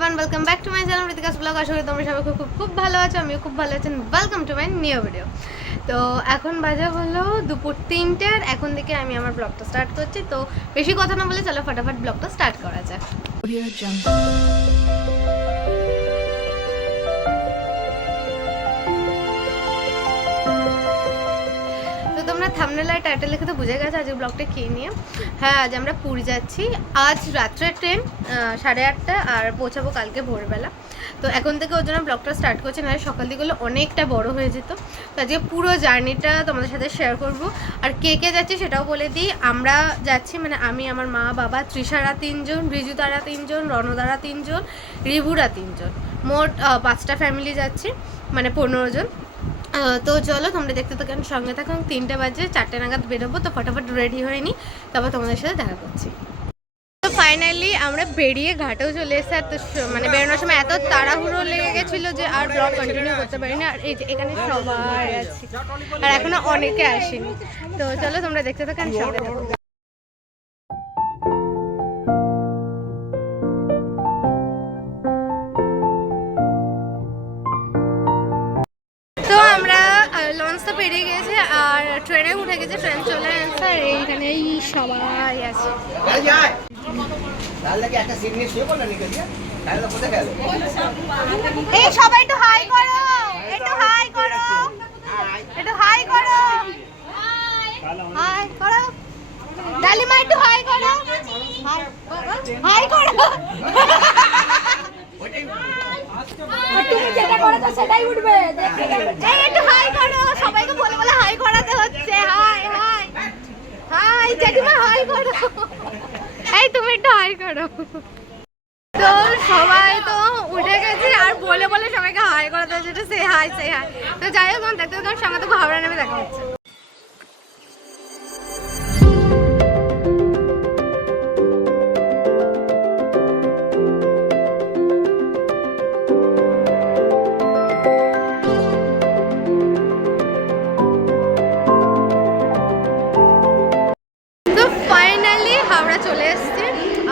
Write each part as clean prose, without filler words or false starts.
Everyone, welcome back to my channel Ritika's blog. আশা করি তোমরা সবাই খুব ভালো আছো, আমিও খুব ভালো আছি। Welcome to my new video. তো এখন বাজে হলো দুপুর 3টে, আর এখন থেকে আমি আমার ব্লগটা স্টার্ট করছি। তো বেশি কথা না বলে চলো ফটাফট ব্লগটা স্টার্ট করা যাক। থাম্বনেল আর টাইটেল লিখে তো বুঝে গেছে আজকে ব্লগটা কী নিয়ে। হ্যাঁ, আজ আমরা পুরী যাচ্ছি। আজ রাত্রে ট্রেন 8:30 আর পৌঁছাবো কালকে ভোরবেলা। তো এখন থেকে ওর জন্য ব্লগটা স্টার্ট করছি, না সকাল দিকগুলো অনেকটা বড় হয়ে যেত। তো আজকে পুরো জার্নিটা তোমাদের সাথে শেয়ার করব। আর কে কে যাচ্ছি সেটাও বলে দিই। আমরা যাচ্ছি মানে আমি, আমার মা, বাবা, তৃষারা 3জন, রিজুতারা 3জন, রণদারা 3জন, রিভুরা 3জন, মোট 5টা ফ্যামিলি যাচ্ছি, মানে 15 জন। তো চলো তোমরা দেখতে তো কেন সঙ্গে থাকো। 3টে বাজে, 4টে নাগাদ বেরোবো। তো ফটাফট রেডি হয়ে নিই, তারপর তোমাদের সাথে দেখা করছি। তো ফাইনালি আমরা বেরিয়ে ঘাটেও চলে এসেছি। আর তো মানে বেরোনোর সময় এত তাড়াহুড়ো লেগে গেছিলো যে আর ব্লগ কন্টিনিউ করতে পারিনি। আর এই যে এখানে সবাই আছে, আর এখনো অনেকে আসেনি। তো চলো তোমরা দেখতে তো কেন সঙ্গে থাকো। লঞ্চটা পেরিয়ে গেছে আর ট্রেনে উঠে গেছে, ট্রেন চলে আসছে। আর এইখানে সবাই আছে। এই সবাই একটু হাই করো, একটু হাই করো, একটু হাই করো, হাই করো। ডালিমা একটু হাই করো, হাই করো। তুমি যেটা করেছো সেটাই উঠবে। এই একটু হাই করো, সবাইকে বলে বলে হাই করাতে হচ্ছে। হাই হাই হাই, জেঠিমা হাই করো। এই তুমি একটু হাই করো। তো সবাই তো উঠে গেছে আর বলে বলে সবাইকে হাই করাতে হচ্ছে। সে হাই, সে হাই। তো যাই হোক, দেখতে দেখতে সঙ্গে তো ঘাবড়া নেমে দেখা হচ্ছে। চলে এসছি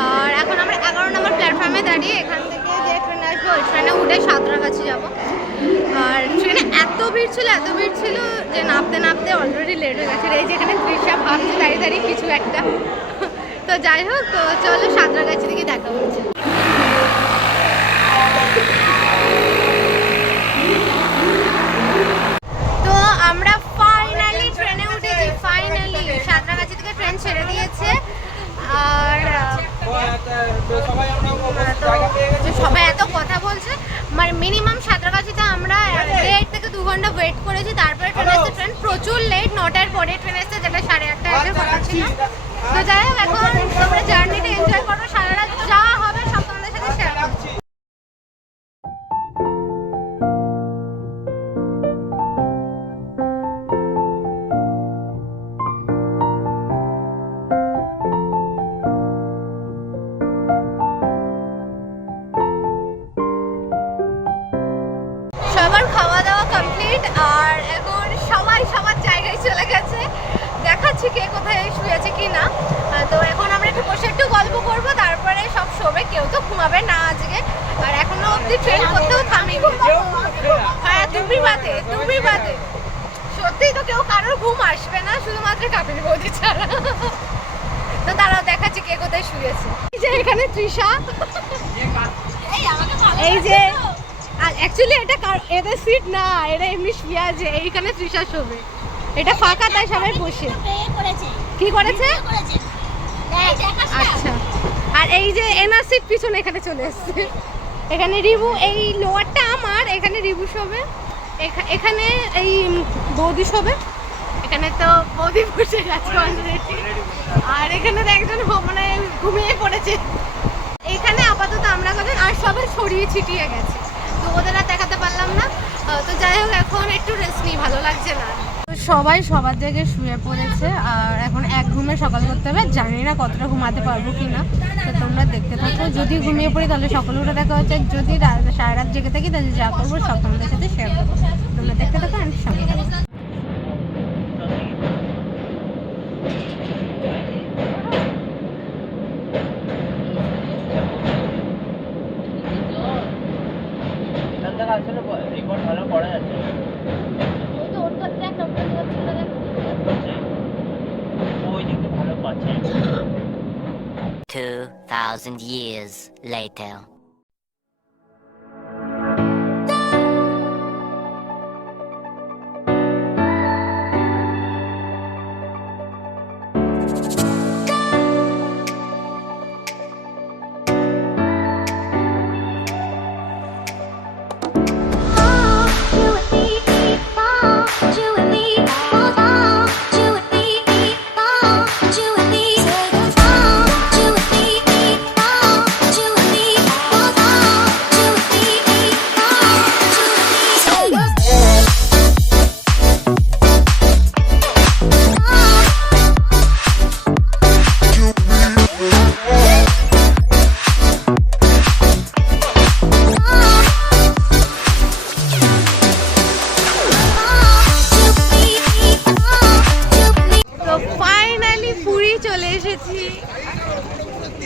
আর এখন আমরা 11 নম্বর প্ল্যাটফর্মে দাঁড়িয়ে। এখান থেকে যে ট্রেন আসবো ওই ট্রেনে উঠে সাঁতরাগাছি যাবো। আর ট্রেনে এত ভিড় ছিল যে নামতে নামতে অলরেডি লেট হয়ে গেছে। এই যেখানে তৃষা ভাবছে দাঁড়িয়ে দাঁড়িয়ে কিছু একটা। তো যাই হোক, তো চলো সাঁতরাগাছি দিকে দেখা হচ্ছে। তো আমরা ফাইনালি ট্রেনে উঠেছি। ফাইনালি সাঁতরাগাছি থেকে ট্রেন ছেড়ে দিয়েছে। আর সবাই এত কথা বলছে, মানে মিনিমাম সাঁতরাগাছিতে আমরা 1.5 থেকে 2 ঘন্টা ওয়েট করেছি। তারপরে ট্রেন এসছে। ট্রেন প্রচুর লেট, 9টার পরে ট্রেন এসছে, যেটা 8:30 এর কথা ছিল। তো যাই হোক, এখন তোমরা জার্নিটা এনজয় করো। সারা রাত যা হবে সব তোমাদের সাথে শেয়ার করছি। সবার খাওয়া দাওয়া কমপ্লিট আর এখন সবাই সবার জায়গায় চলে গেছে। দেখাচ্ছি কে কোথায় শুয়েছে কি না। তো এখন আমরা একটু বসে একটু গল্প করবো, তারপরে সব শোবে। কেউ তো ঘুমাবে না আজকে। আর এখনো অব্দি ট্রেন করতেও থামিনি। হ্যাঁ, তুমি বাদে সত্যিই তো কেউ কারোর ঘুম আসবে না, শুধুমাত্র কাপিল বৌদি ছাড়া। তো তারাও দেখাচ্ছি কে কোথায় শুয়েছে। এই যে এখানে তৃষা, এই যে অ্যাকচুয়ালি এটা এদের সিট না, এটা এমনি শুয়ে আছে। এইখানে তৃষা শোবে, এটা ফাঁকা তাই সবাই বসে। কি করেছে? আচ্ছা, আর এই যে এনার সিট পিছনে এখানে চলে এসছে। এখানে রিভু, এই লোয়ারটা আমার, এখানে রিভু শোবে, এখানে এই বৌদি শোবে। এখানে তো বৌদি বসে গেছে অলরেডি। আর এখানে তো একজন মানে ঘুমিয়ে পড়েছে। এখানে আপাতত আমরা কজন, আর সবাই ছড়িয়ে ছিটিয়ে গেছে। তো ওদের আর দেখাতে পারলাম না। তো যাই হোক, এখন একটু রেস্ট নিই, ভালো লাগছে না। সবাই সবার জায়গায় শুয়ে পড়েছে আর এখন এক ঘুমে সকাল করতে হবে। জানি না কতটা ঘুমাতে পারবো কি না। তো তোমরা দেখতে থাকো। যদি ঘুমিয়ে পড়ি তাহলে সকালে উঠে দেখা হচ্ছে। যদি সারা রাত জেগে থাকি তাহলে যা করবো সব তোমাদের সাথে শেয়ার করবো। তোমরা দেখতে থাকো আর সঙ্গে থাকো। আসলে রিপোর্ট ভালো করা যাচ্ছে না। ওই তো ওর তো দেখ ডক্টর বলছিল দেখ ওই দিক দিয়ে ভালো পাচ্ছে। 2,000 years later.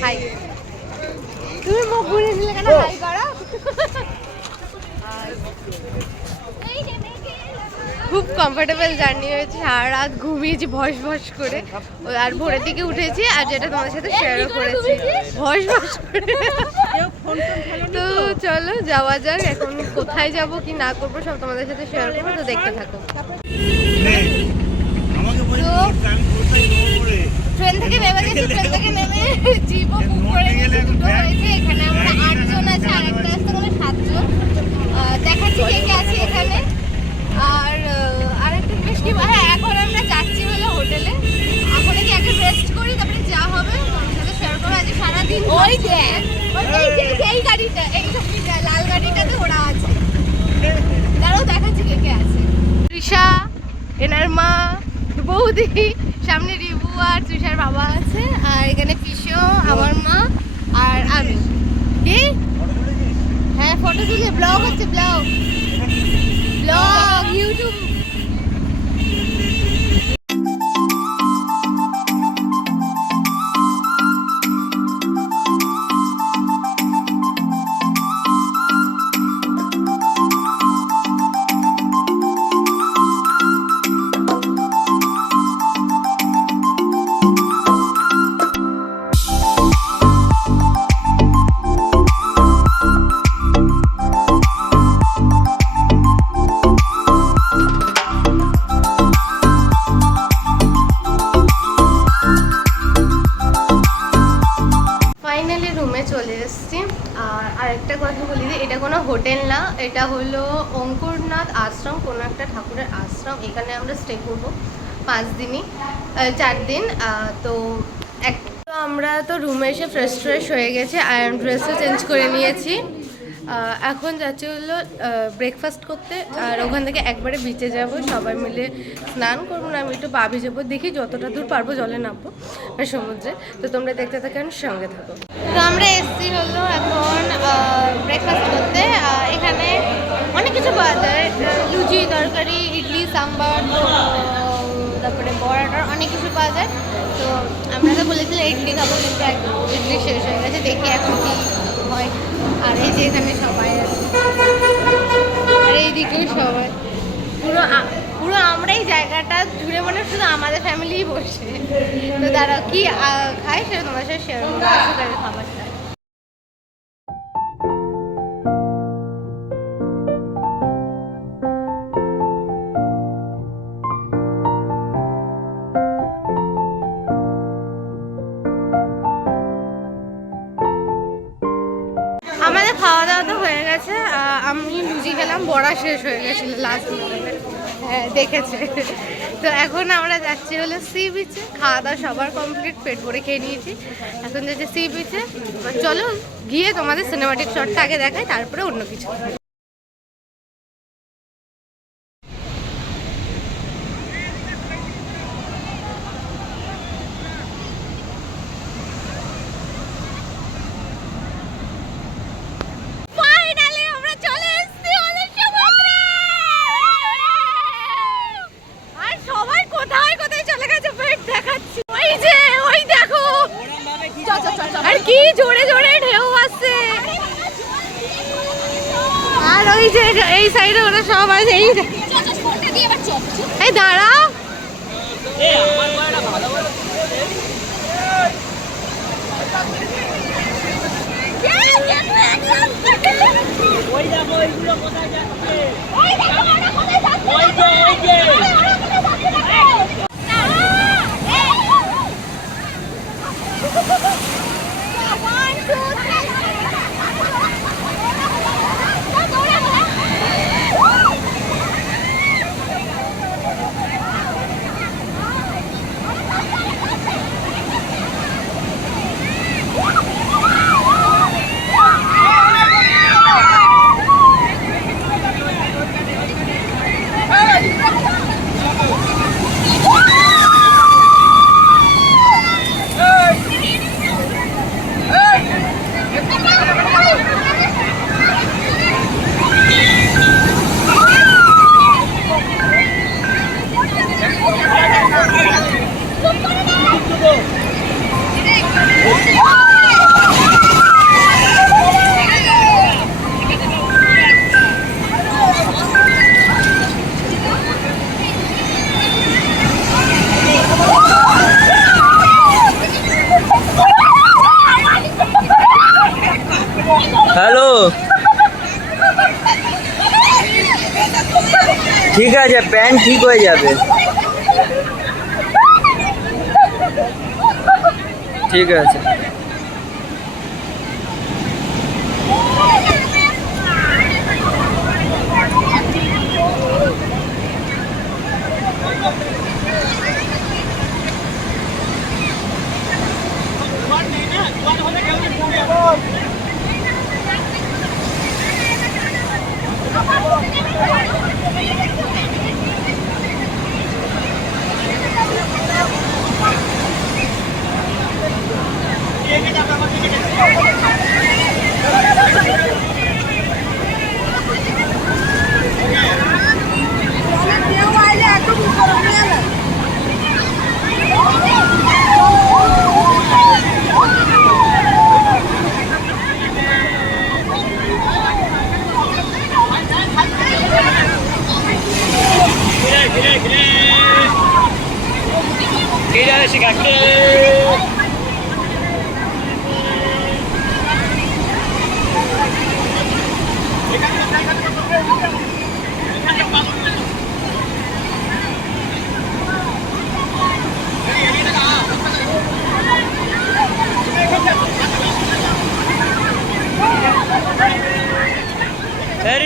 হাই তুমি মুখ ঘুরে দিলে কেন হাই করো খুব কমফোর্টেবল জার্নি হয়েছে সারা রাত ঘুমিয়েছি ভস ভস করে আর ভোরের দিকে উঠেছি আর যেটা তোমাদের সাথে শেয়ারও করেছি ভস ভস করে তো চলো যাওয়া যাক এখন কোথায় যাব কি না করবো সব তোমাদের সাথে শেয়ার করবো তো দেখতে থাকো ট্রেন থেকে নেমে গেছি ট্রেন থেকে নেমে জিপও বুক করে গেছে দুটো হয়েছে এখানে আমরা 8 জন আছে আর একটা আসতে গেলে 7 জন দেখাচ্ছি কে কে আছে এখানে আর আরেকটা বেশ কি হ্যাঁ এখন আমরা যাচ্ছি হলো হোটেলে এখন কি আগে রেস্ট করি তারপরে যা হবে তোমাদের সাথে শেয়ার করব আজ সারা দিন ওই দেখ এই গাড়িটা এই গাড়িটা লাল গাড়িটাতে ওরা আছে দাঁড়াও দেখাচ্ছি কে কে আছে তৃষা এনার মা বৌদি সামনে রিবু আর তৃষার বাবা আছে আর এখানে পিসো আমার মা আর আমি কি হ্যাঁ ফটো তুলে ব্লগ হচ্ছে ব্লগ ইউটিউব চলে এসেছি আর আরেকটা কথা বলি যে এটা কোনো হোটেল না এটা হলো অঙ্কুরনাথ আশ্রম কোনো একটা ঠাকুরের আশ্রম এখানে আমরা স্টে করবো 5 দিনই 4 দিন তো আমরা তো রুমে এসে ফ্রেশ হয়ে গেছে আর ড্রেসও চেঞ্জ করে নিয়েছি এখন যাচ্ছি হলো ব্রেকফাস্ট করতে আর ওখান থেকে একবারে বিচে যাব সবাই মিলে স্নান করবো না আমি একটু বাবি যাবো দেখি যতটা দূর পারবো জলে নামবো সমুদ্রে তো তোমরা দেখতে থাকেন সঙ্গে থাকো তো আমরা এসছি হলো এখন ব্রেকফাস্ট করতে এখানে অনেক কিছু পাওয়া যায় লুচি তরকারি ইডলি সাম্বার তারপরে বড়াটা অনেক কিছু পাওয়া যায় তো আমরা তো বলেছিলাম ইডলি খাবো কিন্তু ইডলি শেষ হয়ে গেছে দেখি এখন কি হয় আর এই যে এখানে সবাই আছে আর এইদিকেও সবাই পুরো আমরা এই জায়গাটা ঘুরে মনে শুধু আমাদের ফ্যামিলিই বসে তো তারা কি খায় সেটা তোমার সাথে শেয়ার করবো আসলে খাবারটা আমাদের খাওয়া দাওয়া তো হয়ে গেছে আমি লুচি খেলাম বড়া শেষ হয়ে গেছিলো লাস্ট মোমেন্টে হ্যাঁ দেখেছে তো এখন আমরা যাচ্ছি হলো সি বিচে খাওয়া দাওয়া সবার কমপ্লিট পেট ভরে খেয়ে নিয়েছি এখন যাচ্ছি সি বিচে চলো গিয়ে তোমাদের সিনেমাটিক শটটা আগে দেখাই তারপরে অন্য কিছু আর কি জোরে জোরে ঢেউ আসছে যে এই সাইডে ওরা সব আছে এই দাঁড়াও হ্যালো, ঠিক আছে, প্যান্ট ঠিক হয়ে যাবে। ঠিক আছে।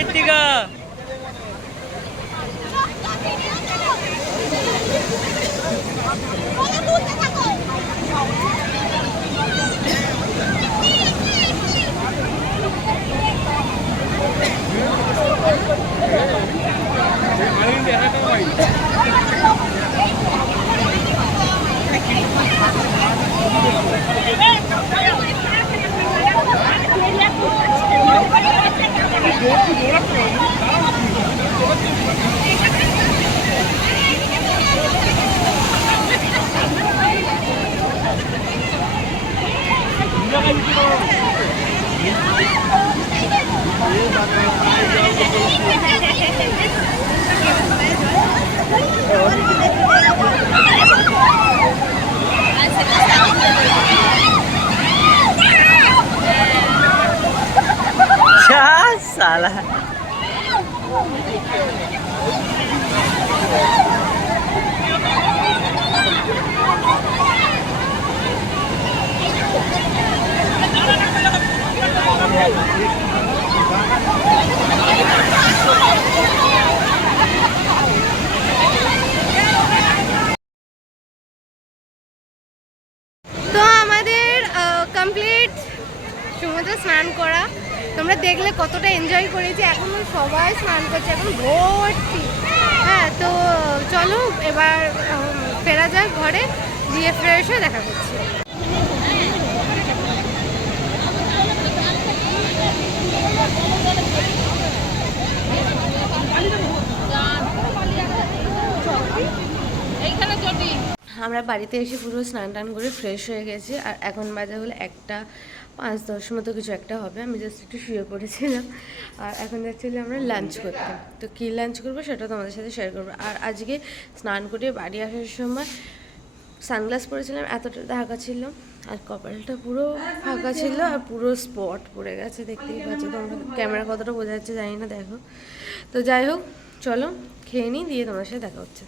ঋতিকা, साला তো আমাদের কমপ্লিট সমুদ্রে স্নান করা তোমরা দেখলে কতটা এনজয় করেছি। এখনো সবাই স্নান করছে, এখন ভর্তি। হ্যাঁ, তো চলো এবার ফেরা যাক ঘরে, গিয়ে ফ্রেশ হয়ে দেখা করছি। আমরা বাড়িতে এসে পুরো স্নান টান করে ফ্রেশ হয়ে গেছি, আর এখন বাজে হলো 1টা 5-10 মতো কিছু একটা হবে। আমি জাস্ট একটু শুয়ে পড়েছিলাম। আর এখন যাচ্ছিলাম আমরা লাঞ্চ করতে। তো কী লাঞ্চ করবো সেটা তোমাদের সাথে শেয়ার করবো। আর আজকে স্নান করে বাড়ি আসার সময় সানগ্লাস পরেছিলাম, এতটা ঢাকা ছিল, আর কপালটা পুরো ফাঁকা ছিল, আর পুরো স্পট পড়ে গেছে। দেখতেই পাচ্ছ তোমরা, ক্যামেরা কতটা বোঝা যাচ্ছে জানি না, দেখো। তো যাই হোক, চলো খেয়ে নিই, দিয়ে তোমার সাথে দেখা হচ্ছে।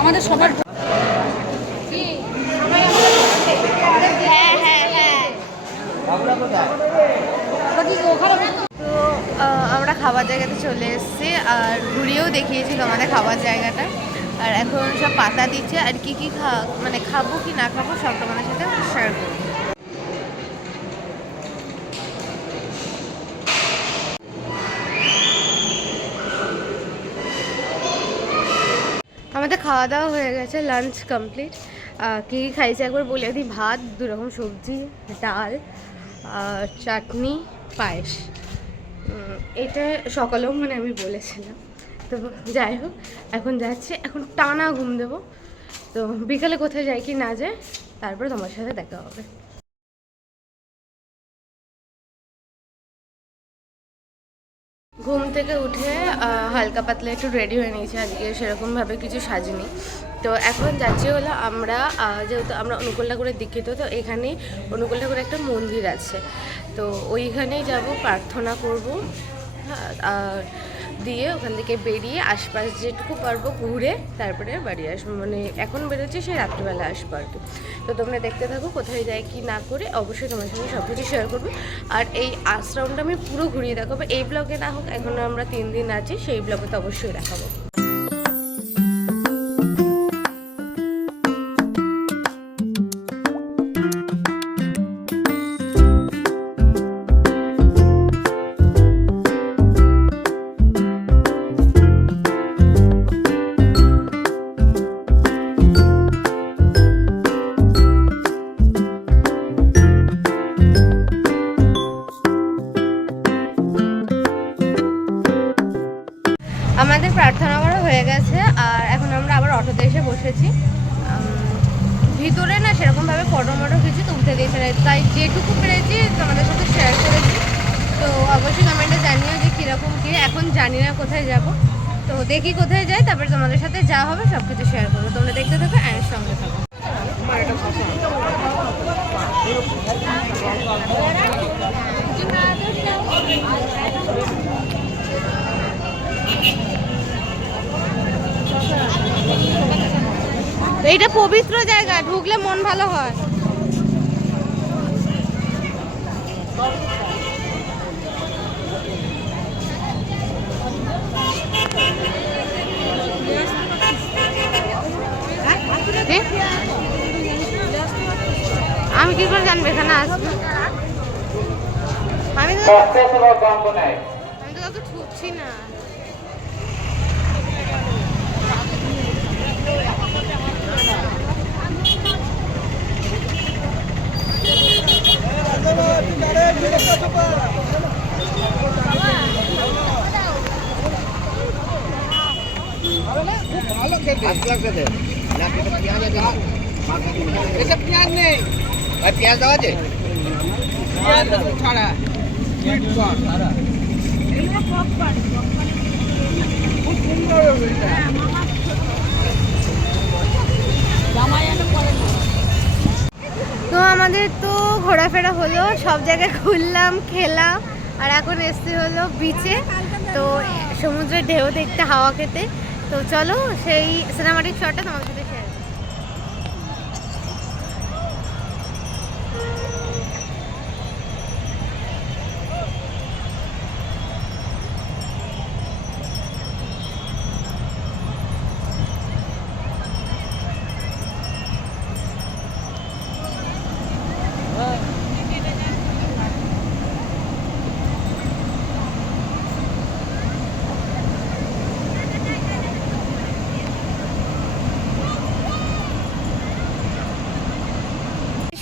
আমাদের সবার তো আমরা খাবার জায়গাতে চলে এসেছি, আর ঘুরিয়েও দেখিয়েছিল আমাদের খাবার জায়গাটা। আর এখন সব পাতা দিচ্ছে, আর কি কি মানে খাবো কি না খাবো সব তোমাদের সাথে শেয়ার করবো। আমাদের খাওয়া দাওয়া হয়ে গেছে, লাঞ্চ কমপ্লিট। কী কী খাইছি একবার বলে দিই। ভাত, 2 রকম সবজি, ডাল, চাটনি, পায়েস। এটা সকালেও মানে আমি বলেছিলাম। তো যাই হোক, এখন যাচ্ছি, এখন টানা ঘুম দেবো। তো বিকালে কোথায় যাই কি না যায় তারপরে তোমার সাথে দেখা হবে। ঘুম থেকে উঠে হালকা পাতলা একটু রেডি হয়ে নিয়েছি, আজকে সেরকমভাবে কিছু সাজিনি। তো এখন যাচ্ছি হলো আমরা, যেহেতু আমরা অনুকূল ঠাকুরের দীক্ষিত, তো এখানে অনুকূল ঠাকুরের একটা মন্দির আছে, তো ওইখানেই যাব, প্রার্থনা করব। হ্যাঁ, আর দিয়ে ওখান থেকে বেরিয়ে আশপাশ যেটুকু পারবো ঘুরে তারপরে বাড়ি আসবো। মানে এখন বেরোচ্ছি, সেই রাত্রিবেলা আসবো আর কি। তো তোমরা দেখতে থাকো কোথায় যাই কি না করে, অবশ্যই তোমার সঙ্গে সব কিছু শেয়ার করবো। আর এই আশ্রমটা আমি পুরো ঘুরিয়ে দেখাবো, এই ব্লগে না হোক, এখনও আমরা 3 দিন আছি, সেই ব্লগে তো অবশ্যই দেখাবো। আমাদের প্রার্থনা করা হয়ে গেছে, আর এখন আমরা আবার অটোতে এসে বসেছি। ভিতরে না সেরকমভাবে ফটো মটো কিছু তুলতে দিয়েছে না, তাই যেটুকু পেরেছি তোমাদের সাথে শেয়ার করেছি। তো অবশ্যই কমেন্টে জানিও যে কীরকম কী। এখন জানি না কোথায় যাব, তো দেখি কোথায় যাই, তারপরে তোমাদের সাথে যা হবে সব কিছু শেয়ার করবো। তোমরা দেখতে থাকো, অ্যান্ড সঙ্গে থাকো। এইটা পবিত্র জায়গা, ঢুকলে মন ভালো হয়। আমি কি করে জানবো এখানে আসবে? আমি তো কাউকে ঠুকছি না। পেঁয়াজ নেই ভাই, পেঁয়াজ দেওয়া আছে ছাড়া। তো আমাদের তো ঘোরাফেরা হলো, সব জায়গায় ঘুরলাম, খেলাম, আর এখন এসছি হলো বিচে। তো সমুদ্রের ঢেউ দেখতে, হাওয়া খেতে। তো চলো সেই সিনেমাটিক শটটা তোমার সাথে শেয়ার করি।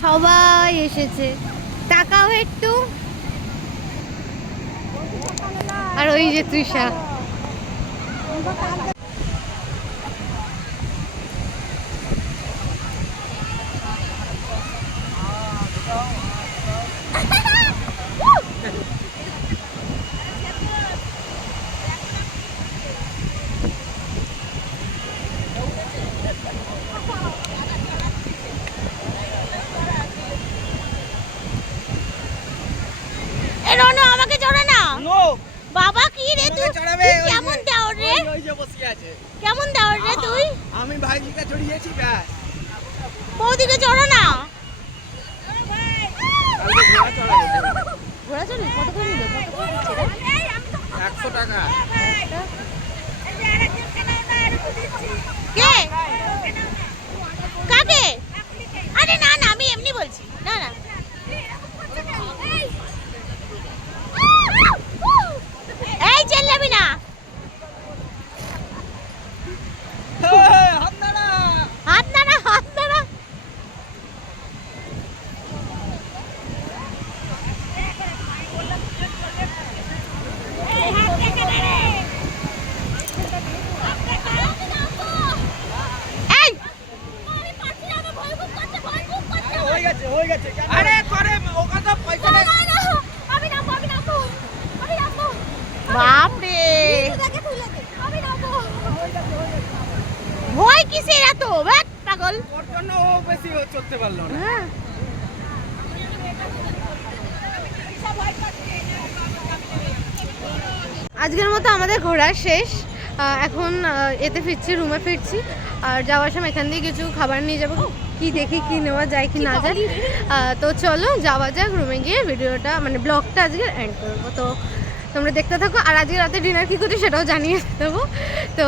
সবাই এসেছে, তাকাও একটু। আর ওই যে তৃষা। এ রনো আমাকে চড়া না নো বাবা কি রে তুই আমাকে চড়াবে, তুই ওই যে। কেমন দেওর রে ওই যে বসে আছে কেমন দেওর রে তুই আমি ভাইজিকে চড়িয়েছি ব্যাস বৌদিকে চড়া না কালকে ঘোড়া চড়াবো ঘোড়া চড়ি কত করে নিল কত করে দিচ্ছে রে 100 টাকা কে কাকে আরে না না আমি এমনি বলছি না না এই চেল্লাবি না হাত নাড়া হাত নাড়া হাত নাড়া এই হয়ে গেছে আরে তোরে ওকা তো পয়সা নেই বাপ রে ভয় কিসের এত ব্যাট পাগল ওর জন্য ও বেশি চড়তে পারলো না হ্যাঁ আজকের মতো আমাদের ঘোরা শেষ। এখন এতে ফিরছি, রুমে ফিরছি। আর যাওয়ার সময় এখান দিয়ে কিছু খাবার নিয়ে যাবো, কি দেখি কি নেওয়া যায় কি না যায়। তো চলো যাওয়া যাক, রুমে গিয়ে ভিডিওটা মানে ব্লগটা আজকে এন্ড করবো। তো তোমরা দেখতে থাকো, আর আজকে রাতে ডিনার কী করছি সেটাও জানিয়ে দেবো। তো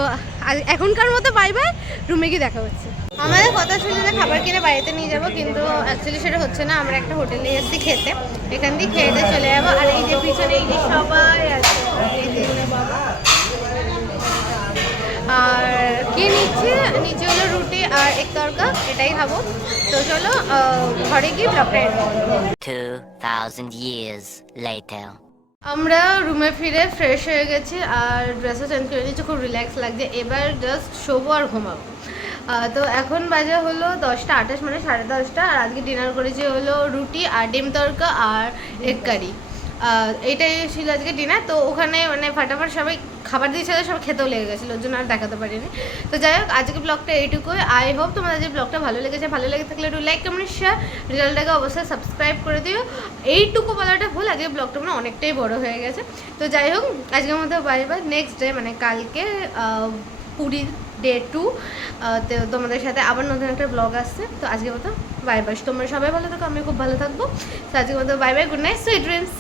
এখনকার মতো বাই বাই, রুমে গিয়ে দেখা হচ্ছে। আমাদের কথা ছিল যে খাবার কিনে বাড়িতে নিয়ে যাবো, কিন্তু অ্যাকচুয়ালি সেটা হচ্ছে না। আমরা একটা হোটেলে এসেছি খেতে, এখান দিয়ে খেয়ে দিয়ে চলে যাবো। আর এই যে পিছনে এই যে সবাই আছে, এই যে বাবা। আর কি নিচ্ছে, নিচে হলো রুটি আর এক তরকা, এটাই খাবো। তো চলো ঘরে গিয়ে ব্লগটা এন্ড করবো। 2,000 years later. আমরা রুমে ফিরে ফ্রেশ হয়ে গেছি আর ড্রেসও চেঞ্জ করে নিয়েছি, খুব রিল্যাক্স লাগছে। এবার জাস্ট শোবো আর ঘুমাবো। তো এখন বাজে হলো 10:28, মানে 10:30। আর আজকে ডিনার করেছি হলো রুটি আর ডিম তড়কা আর এগ কারি। এইটাই ছিল আজকে ডিনার। তো ওখানে মানে ফাটাফাট সবাই খাবার দিয়েছে, সবাই খেতেও লেগে গেছিলো, ওর জন্য আর দেখাতে পারিনি। তো যাই হোক, আজকে ব্লগটা এইটুকুই। আই হোপ তোমাদের যে ব্লগটা ভালো লেগেছে, ভালো লেগে থাকলে একটু লাইক কমেন্ট শেয়ার, চ্যানেলটাকে অবশ্যই সাবস্ক্রাইব করে দিও। এইটুকু বলাটা ভুল, আজকে ব্লগটা মানে অনেকটাই বড় হয়ে গেছে। তো যাই হোক, আজকের মধ্যে বাই বাই। নেক্সট ডে মানে কালকে পুরী ডে 2, তো তোমাদের সাথে আবার নতুন একটা ব্লগ আসছে। তো আজকের মতো বাই বাই। তোমরা সবাই ভালো থাকো, আমি খুব ভালো থাকবো। তো আজকের মতো bye bye, good night, sweet dreams.